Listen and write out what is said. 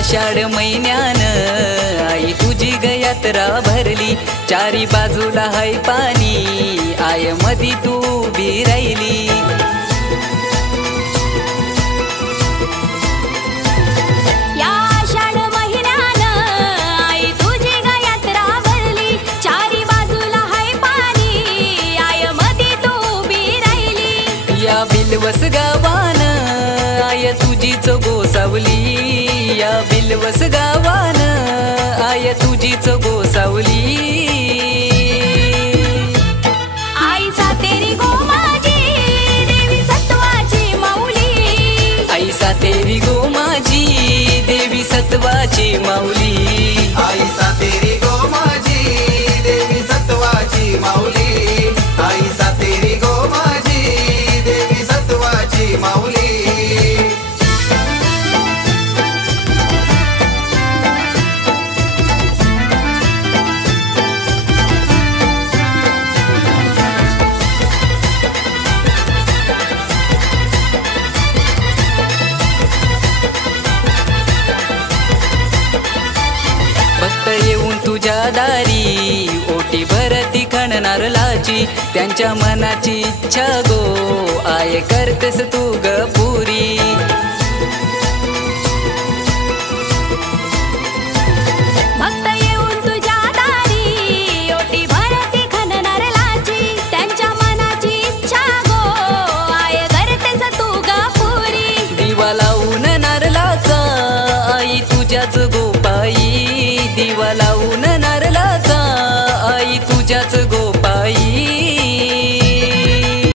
आषाढ महिन्यान आई तुझी ग यात्रा भरली, चारी बाजूला हाय पाणी, आय मधी तू उभी राहिली। बिलवस गावान आय तुझीच गोसावली, या बिलवस गावान आय तुझीच गोसावली। आई सातेरी गो माझी देवी सत्वाची माऊली, आई सातेरी गो माझी देवी सत्वाची माऊली, आई सातेरी गो माझी देवी सत्वाची माऊली, आई सातेरी गो माझी देवी सत्वाची माऊली। भक्त येऊन तुझ्या दारी ओटी भरती खणनार लाची, त्यांच्या मनाची इच्छा गो आय करतेस तू ग